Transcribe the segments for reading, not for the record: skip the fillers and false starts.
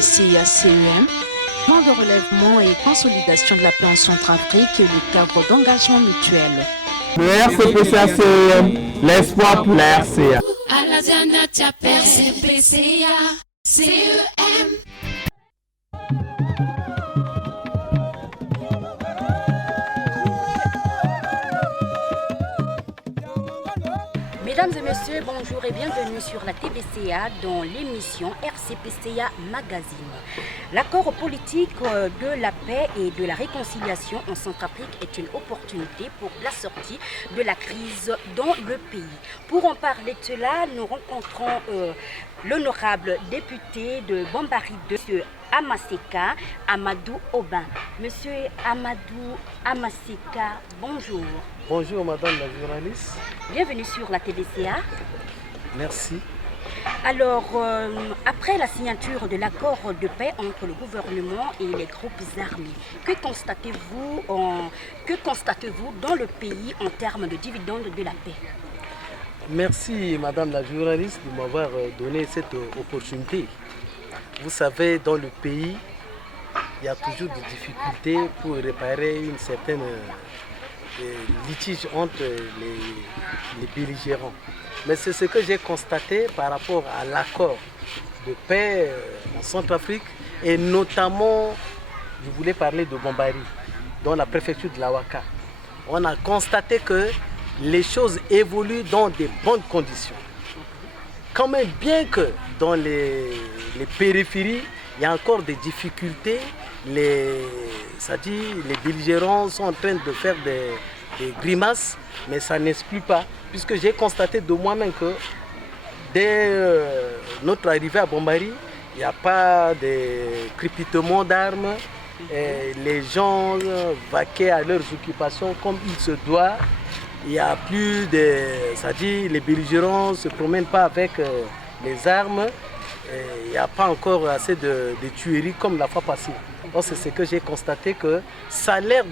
RCPCA-CEM, plan de relèvement et consolidation de la paix en Centrafrique et le cadre d'engagement mutuel. Le RCPCA-CEM, l'espoir pour la RCA. Mesdames et messieurs, bonjour et bienvenue sur la TVCA dans l'émission RCPCA Magazine. L'accord politique de la paix et de la réconciliation en Centrafrique est une opportunité pour la sortie de la crise dans le pays. Pour en parler de cela, nous rencontrons l'honorable député de Bambari 2, M. Amaseka Amadou Aubin. Monsieur Amadou Amaseka, bonjour. Bonjour madame la journaliste. Bienvenue sur la TVCA. Merci. Alors, après la signature de l'accord de paix entre le gouvernement et les groupes armés, que constatez-vous dans le pays en termes de dividendes de la paix? Merci madame la journaliste de m'avoir donné cette opportunité. Vous savez, dans le pays, il y a toujours des difficultés pour réparer une certaine litige entre les belligérants. Mais c'est ce que j'ai constaté par rapport à l'accord de paix en Centrafrique et notamment, je voulais parler de Bambari, dans la préfecture de la Ouaka. On a constaté que les choses évoluent dans de bonnes conditions. Quand même, bien que dans les périphéries, il y a encore des difficultés, les belligérants sont en train de faire des grimaces, mais ça n'exclut pas, puisque j'ai constaté de moi-même que dès notre arrivée à Bambari, il n'y a pas de crépitement d'armes, les gens vaquaient à leurs occupations comme il se doit. Il n'y a plus les belligérants ne se promènent pas avec les armes. Il n'y a pas encore assez de tueries comme la fois passée. Donc c'est ce que j'ai constaté, que ça a l'air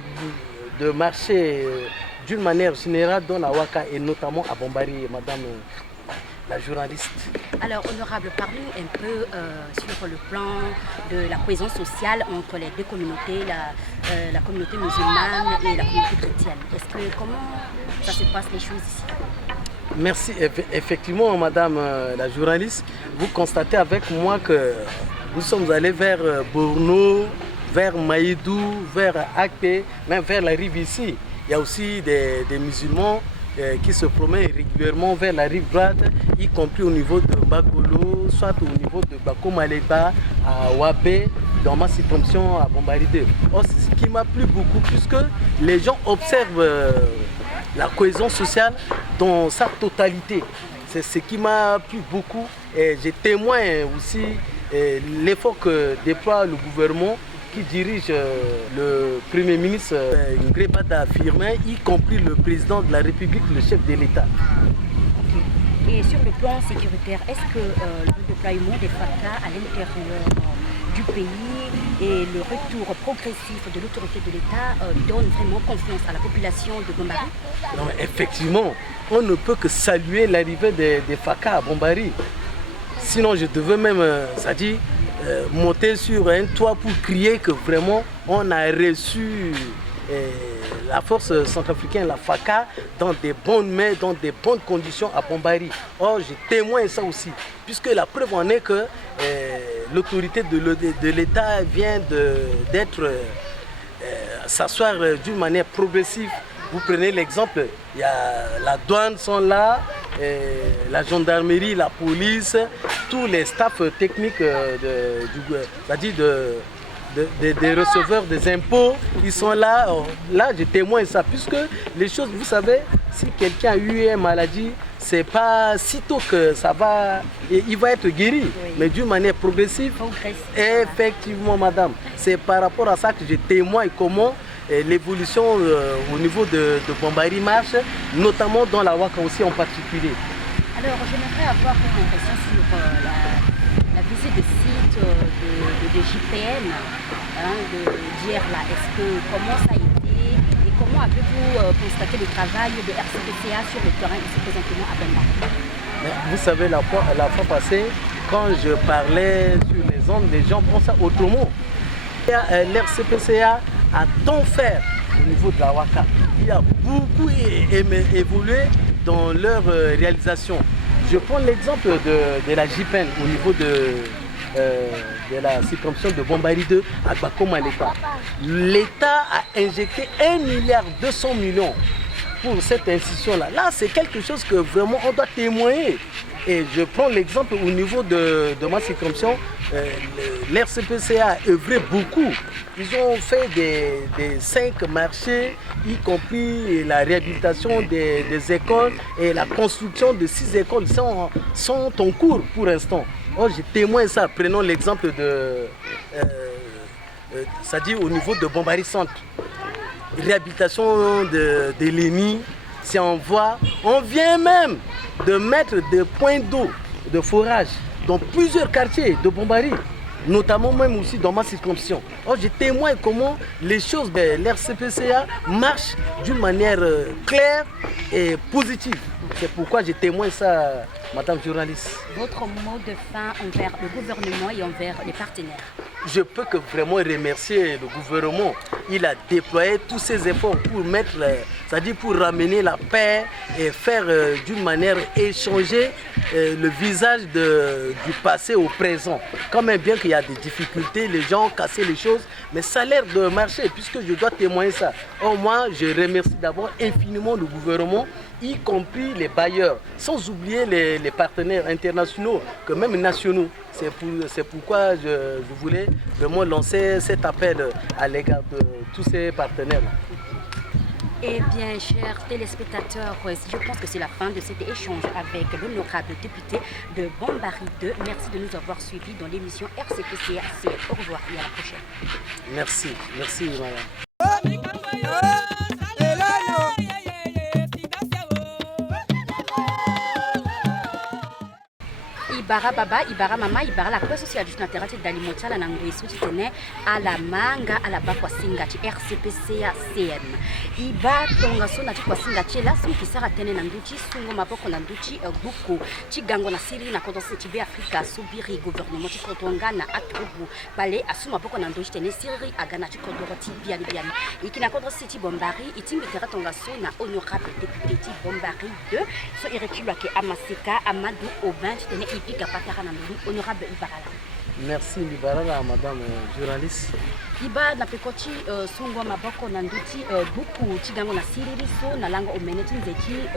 de marcher d'une manière générale dans la Ouaka et notamment à Bambari, madame la journaliste. Alors, honorable, parlons un peu sur le plan de la cohésion sociale entre les deux communautés, la communauté musulmane et la communauté chrétienne. Comment ça se passe les choses ici? Merci. Effectivement, madame la journaliste, vous constatez avec moi que nous sommes allés vers Borno, vers Maïdou, vers Akpe, même vers la rive ici. Il y a aussi des musulmans qui se promènent régulièrement vers la rive droite, y compris au niveau de Bakolo, soit au niveau de Bako Maleba, à Wabé, dans ma circonscription à Bambari 2. C'est ce qui m'a plu beaucoup, puisque les gens observent la cohésion sociale dans sa totalité. C'est ce qui m'a plu beaucoup, et je témoigne aussi l'effort que déploie le gouvernement qui dirige le Premier ministre Ngrébada Firmin, y compris le président de la République, le chef de l'État. Et sur le plan sécuritaire, est-ce que le déploiement des FACA à l'intérieur du pays et le retour progressif de l'autorité de l'État donne vraiment confiance à la population de Bambari? Non, effectivement, on ne peut que saluer l'arrivée des FACA à Bambari. Sinon, je devais même, monter sur un toit pour crier que vraiment on a reçu la force centrafricaine, la FACA, dans des bonnes mains, dans des bonnes conditions à Bambari. Or, je témoigne ça aussi, puisque la preuve en est que l'autorité de l'État vient d'être s'asseoir d'une manière progressive. Vous prenez l'exemple, il y a la douane sont là, la gendarmerie, la police, tous les staffs techniques des receveurs des impôts, ils sont là. Là, je témoigne ça, puisque les choses, vous savez, si quelqu'un a eu une maladie, c'est pas sitôt que ça va, et il va être guéri, oui, mais d'une manière progressive. Effectivement, madame, c'est par rapport à ça que je témoigne comment l'évolution au niveau de Bambari marche, notamment dans la Ouaka aussi en particulier. Alors, j'aimerais avoir une impression sur la visite de site de JPN d'hier là. Comment ça a été et comment avez-vous constaté le travail de RCPCA sur le terrain ici présentement à Bambari? Vous savez, la fois passée, quand je parlais sur les ondes, les gens pensent autrement. L'RCPCA a tant fait au niveau de la Waka. Il a beaucoup évolué dans leur réalisation. Je prends l'exemple de la JPN au niveau de la circonscription de Bombari 2 à Bakoma l'État. L'État a injecté 1,2 milliard pour cette institution-là. Là, c'est quelque chose que vraiment on doit témoigner. Et je prends l'exemple au niveau de ma circonscription, l'RCPCA a œuvré beaucoup. Ils ont fait des 5 marchés, y compris la réhabilitation des écoles et la construction de 6 écoles sont en cours pour l'instant. Oh, je témoigne ça. Prenons l'exemple c'est-à-dire au niveau de Bombari Centre. Réhabilitation de l'ENI, si on voit, on vient même de mettre des points d'eau, de forage dans plusieurs quartiers de Bombari, notamment même aussi dans ma circonscription. Oh, je témoigne comment les choses de l'RCPCA marchent d'une manière claire et positive. C'est pourquoi je témoigne ça, madame journaliste. Votre mot de fin envers le gouvernement et envers les partenaires? Je peux que vraiment remercier le gouvernement. Il a déployé tous ses efforts pour mettre, c'est-à-dire pour ramener la paix et faire d'une manière échanger le visage du passé au présent. Quand même bien qu'il y a des difficultés, les gens ont cassé les choses, mais ça a l'air de marcher puisque je dois témoigner ça. Au moins, je remercie d'abord infiniment le gouvernement, y compris les bailleurs, sans oublier les partenaires internationaux, que même nationaux. C'est pourquoi je voulais vraiment lancer cet appel à l'égard de tous ces partenaires. Eh bien, chers téléspectateurs, je pense que c'est la fin de cet échange avec l'honorable député de Bombari 2. Merci de nous avoir suivis dans l'émission RCPCA. Au revoir et à la prochaine. Merci, merci madame. Ibara baba, ibara mama, ibara la kwesa sociale juste naturelle d'alimentaire la ngwe souti tene à la manga à la bakwa singati RCPCA CM. Iba tonga so na kwa singati la sum kisara tene na nduchi sungo maboko na nduchi buku chigango na siri na kodo seti be Afrika subiri gouvernement ti kotonga na atubu pale asuma maboko na nduchi tene siri agana ti kodo ti biani biani ikina kodo seti Bombari itimbi tera tonga so na honorable député ti Bombari 2 so irekilwa ke Amaseka Amadou Aubin tene ipi honorable Ibarala. Merci Ibarala, madame journaliste. Iba na pekoti sungo maboko na nduti buku chigango na siririso na lango omeneti nzeki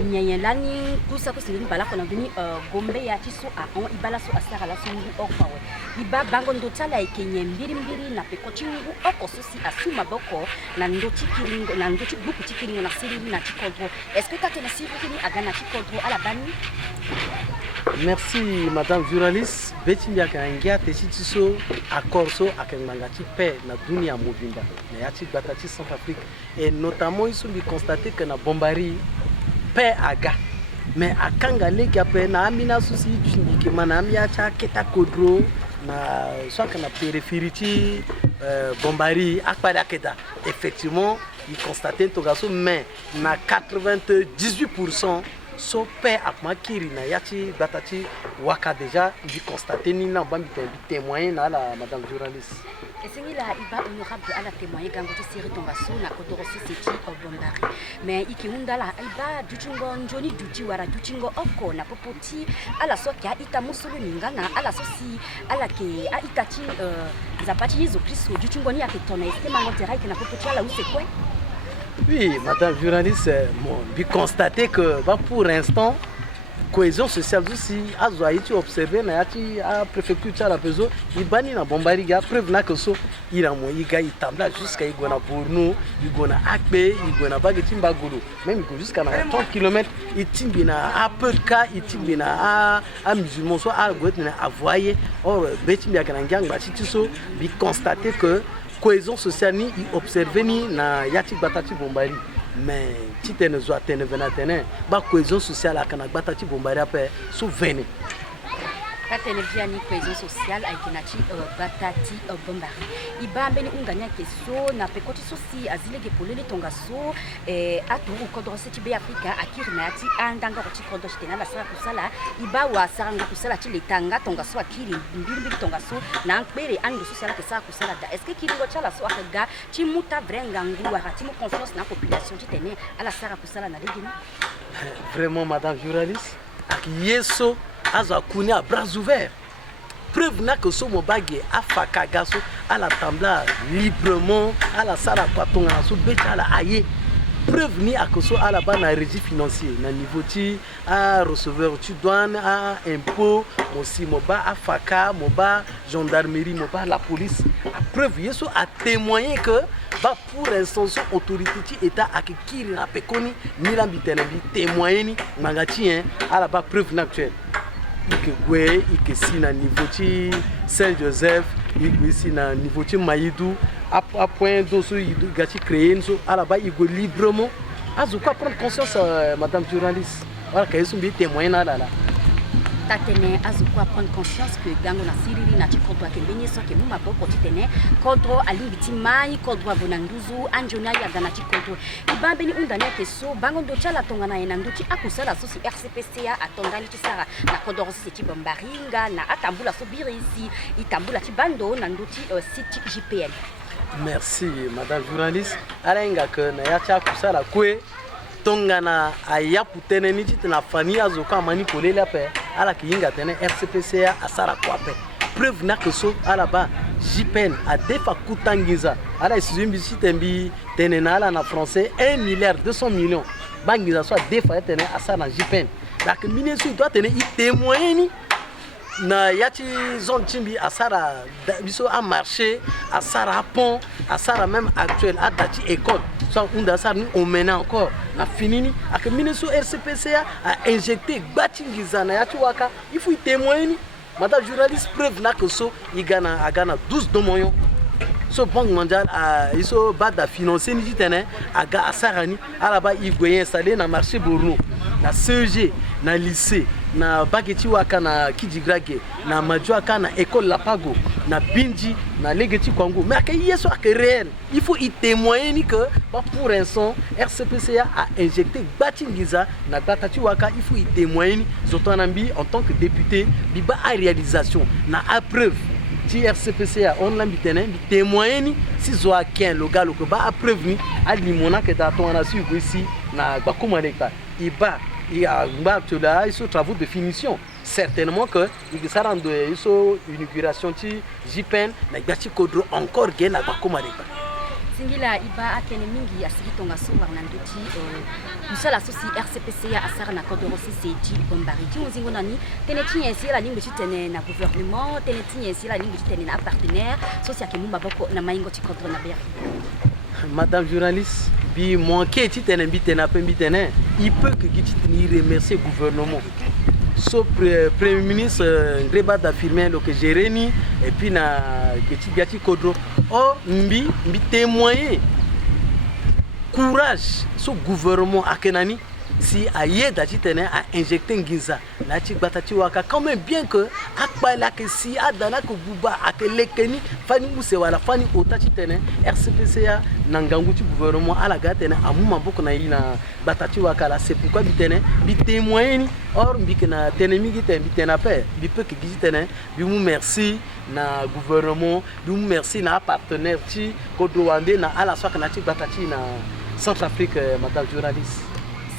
nyanyelani kusa kusingi balako na duni gombe ya tiso a on ibala so asara la sungu okwawe. Iba bango ndotala ekenye mbiri na pekoti ngu oko sosi asuma boko na ndoti kiringo na ndoti buku tikiringo na siriri na tikodro. Est-ce que kate na siriri agana tikodro ala bani? Merci madame journaliste. Betimia kangia tesitiso accordo akengangati paix na dunia mobimba na yati batati Centrafrique et notamment ils sont constaté que na Bombari paix aga mais akanga leki ape na amina susi djindike manami acha keta kodro na soit na périphérie Bombari akpada keta effectivement ils constaté togaso mais na 98% so paix akmakiri na yati batati waka déjà dit constater ni na bambi témoin na la madame journaliste. Et c'est là iba honorable à la témoin gangote série tonga so na kodoro seti Bombari mais ikiunda la iba duchungo njoni duti wara duchingo oko na popoti ala sokia ita musulu ningana ala sosi ala ke a itati zapati yezo Kristo duchungo ni aketona estema ngotera ke na popoti ala usekwe. Oui, madame journaliste, j'ai constaté que pour l'instant, cohésion sociale aussi, à observé na la préfecture de la Pézo, il bani na Bombari, il preuve na que so, il a moyen, il table jusqu'à Igona Bournou, Igona Akbe, Igona Bagetimba Goulou, même jusqu'à 30 km, il timbina à peu de cas, il timbina à musulman, soit à Gouetna à voyer, or Betimia Kanangang, Bachitiso, j'ai constaté que cohésion sociale ni observé ni na yati batati Bombari mais titene zo atene venatene ba cohésion sociale akana batati Bombari après sous vene katene viani cohésion sociale aikenati batati bombari ibambe ni unganya keso na pekoti sosi azilege polele tongaso atu ukodro seti be afrika akirinati andanga roti kodro tena la sara kusala iba wa saranga kusala ti letanga tongaso akiri mbili tongaso na nkpere ando sociale ke sara kusala da est-ce que kiringo chala so akaga ti muta vrenga ngwa rati mo confiance na population ti tene ala sara kusala na legini vraiment madame journaliste yeso aza kuni à bras ouverts. Preuve n'a que ce mobagé a fakagaso à la tambla librement à la sala patonga so beta la aye. Preuve ni à que ce à la bas na régie financier na niveau ti à receveur tu douane à impôt aussi moba à faka moba gendarmerie moba la police. Preuve yeso a témoigné que bah pour instance autorité ti état a que qui na pekoni ni l'ambitene bi témoigner ni mangati hein à la bas preuve actuelle. Ike gwe ike si na niveau ti Saint-Joseph ike si na niveau ti Maïdou à point doso idu gati créer so à la bas igo librement azu quoi prendre conscience madame journaliste voilà que sont bien témoin na là tatene azukwa prendre conscience que gango na siriri na chikoto akembeni so ke muma boko titene kodro alimbiti mai kodro bonanduzu anjona ya gana chikoto ibambe ni undani ya keso bango ndo chala tonga na ena nduti akusala sosi RCPCA atondani tisara na kodro sosi ti bombaringa na atambula so birisi itambula ti bando na nduti site JPN. Merci madame journaliste alenga que na ya cha kusala kwe tongana aya putene ni titna fani azoka mani kolela pe ala kiyinga tene RCPCA asara kwape preuve na que so ala ba JPN a defa kutangiza ala isizimbi sitembi tene na ala na français 1 milliard 200 millions bangiza so defa tene asara na JPN donc ministre doit tenir i témoigner na yati zone timbi asara biso a marché asara pont asara même actuel a dati école so unda asara ni on mena encore na finini ak ministre RCPCA a injecté batingiza na yati waka il faut témoigner madame journaliste preuve na que so igana agana 12 domoyon so banque mondiale a iso bada financer ni tene aga asara ni alaba igwe installé na marché Borno na CEG na lycée na bageti waka na Kidigrage na Majuaka na école Lapago na Bindi na Legeti Kwango mais que yeso ak réel il faut y témoigner que pour l'instant RCPCA a injecté batingiza na batati waka il faut y témoigner zotonambi en tant que député biba a réalisation na a preuve ti RCPCA on l'ambitene bi témoigner si zoakien local ko ba a preuve ni a limona que ta ton na su ici na bakuma leka iba il y a ils travaux de finition certainement que il sera dans une inauguration ti JPN na gati kodro encore gen na bakoma leka singila iba akene mingi asikitonga so warna nduti musala sosi RCPCA asara na kodro si ti bombari ti muzingo nani teneti yensi la lingue ti tene na gouvernement teneti yensi la lingue ti tene na partenaire sosi akemumba boko na maingo ti kodro na ber madame journaliste bi manqué ti tene bi tene pembi tene il peut que giti ni remercier gouvernement so premier ministre Greba d'affirmer le que Jérémy et puis na giti gati kodro oh mbi témoigner courage so gouvernement akenani si aye dati tene a injecté ngiza na ti batati waka quand même bien que akbala que si adana ko buba akelekeni fani use wala fani otati tene RCPCA nangangu ti gouvernement ala gatene amuma boko na ina batati waka la c'est pourquoi bitene bi témoigner or mbikena tene migi tene bitena pe bi peut que gitene bi mu merci na gouvernement bi mu merci na partenaire ti ko doande na ala swaka na ti batati na Centrafrique madame journaliste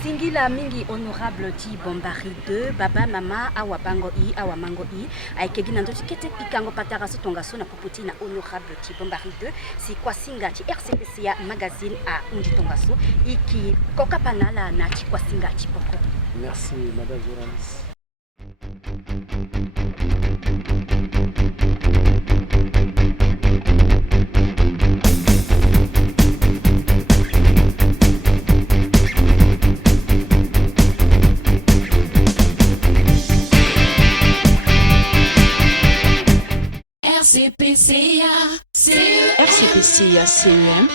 singila mingi honorable ti bombari 2 baba mama awa bango i awa mango i aikegi na ndoti kete pikango patara so tonga so na popoti na honorable ti bombari 2 si kwa singa ti RCPCA magazine a undi tonga so iki koka panala na ti kwa singa ti poko. Merci madame journaliste. RCPCA CEM,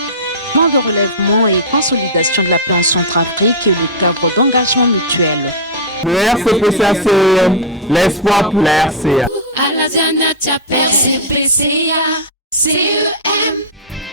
plan de relèvement et consolidation de la paix en Centrafrique et le cadre d'engagement mutuel. Le RCPCA, c'est l'espoir pour la RCA. RCPCA, CEM.